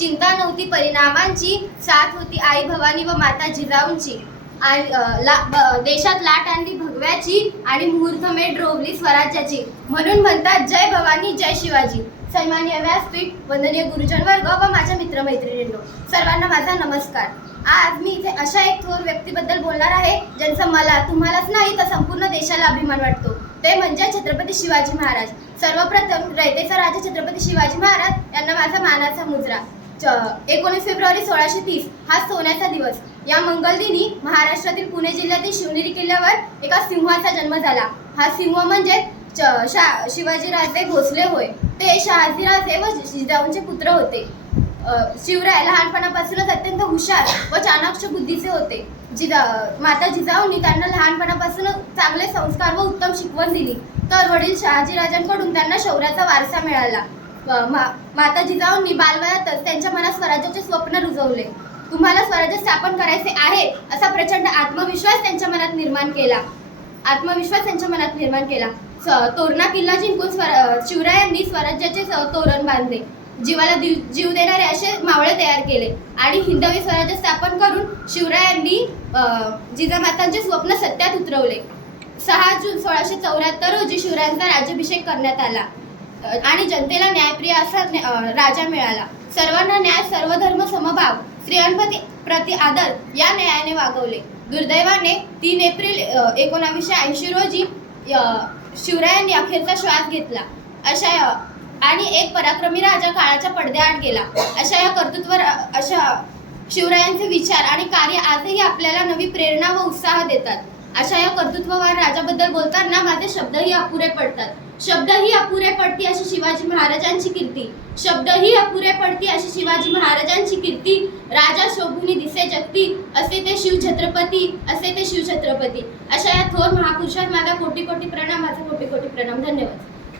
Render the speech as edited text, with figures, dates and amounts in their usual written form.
चिंता नव्हती परिणामांची, साथ होती आई भवानी व माता जिजाऊंची. आणि देशात लाट आणली भगव्याची आणि मुहूर्तमेढ रोवली स्वराज्याची. म्हणून म्हणतात जय भवानी जय शिवाजी. सन्माननीय व्यासपीठ, वंदनीय गुरुजन वर्ग व माझ्या मित्रमैत्रिणींनो, सर्वांना माझा नमस्कार. आज मी इथे अशा एक थोर व्यक्तीबद्दल बोलणार आहे ज्यांचा मला तुम्हालाच नाही तर संपूर्ण देशाला अभिमान वाटतो. ते म्हणजे छत्रपती शिवाजी महाराज. सर्वप्रथम रयतेचा राजा छत्रपती शिवाजी महाराज यांना माझा मानाचा मुजरा. 19 फेब्रुवारी 1630 हा सोन्याचा दिवस. या मंगलदिनी महाराष्ट्रातील पुणे जिल्ह्यातील शिवनेरी किल्ल्यावर एका सिंहाचा जन्म झाला. हा सिंह म्हणजे शिवाजीराजे भोसले होय. ते शहाजीराजे व जिजाऊंचे पुत्र होते. शिवराय लहानपणापासूनच अत्यंत हुशार व चाणाक्ष बुद्धीचे होते. माता जिजाऊंनी त्यांना लहानपणापासून चांगले संस्कार व उत्तम शिकवण दिली. तर वडील शहाजीराजांकडून त्यांना शौर्याचा वारसा मिळाला. माता जिजाऊंनी बालवयातच त्यांच्या मनात स्वराज्याचे स्वप्न रुजवले. तुम्हाला स्वराज्य स्थापन करायचे आहे असा प्रचंड आत्मविश्वास त्यांच्या मनात निर्माण केला. तोरणा किल्ला जिंकून शिवरायांनी स्वराज्याचे तोरण बांधले. जीवाला जीव देणारे असे मावळे तयार केले आणि हिंदवी स्वराज्य स्थापन करून शिवरायांनी जिजामातांचे स्वप्न सत्यात उतरवले. 6 जून 1674 रोजी शिवरायांचा राज्याभिषेक करण्यात आला आणि जनतेला न्यायप्रिय असा राजा मिळाला. सर्वांना न्याय, सर्वधर्म समभाव, स्त्रियांप्रती आदर या न्यायाने वागवले. दुर्दैवाने 3 एप्रिल 1980 रोजी शिवरायांनी अखेरचा श्वास घेतला. आणि एक पराक्रमी राजा काळाच्या पडद्याआड गेला. अशा शिवरायांचे विचार आणि कार्य आजही आपल्याला नवी प्रेरणा व उत्साह देतात. अशा या कर्तृत्ववान राजाबद्दल बोलताना माझे शब्दही अपुरे पडतात. शब्दही अपुरे पडती अशी शिवाजी महाराजांची कीर्ती. राजा शोभुनी दिसे जगती, असे ते शिवछत्रपती. अशा या थोर महापुरुषात माझा कोटी कोटी प्रणाम. धन्यवाद.